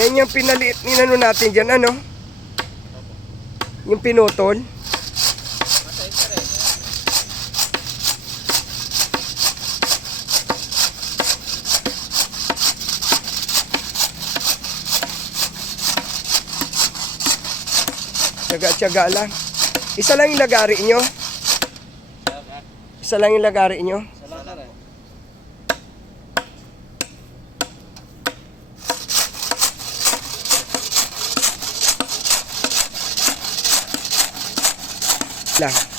Yan yung pinaliit ninano natin dyan, ano? Yung pinutol. Tsaga-tsaga lang. Isa lang yung lagari nyo. Isa lang yung lagari nyo. Lang.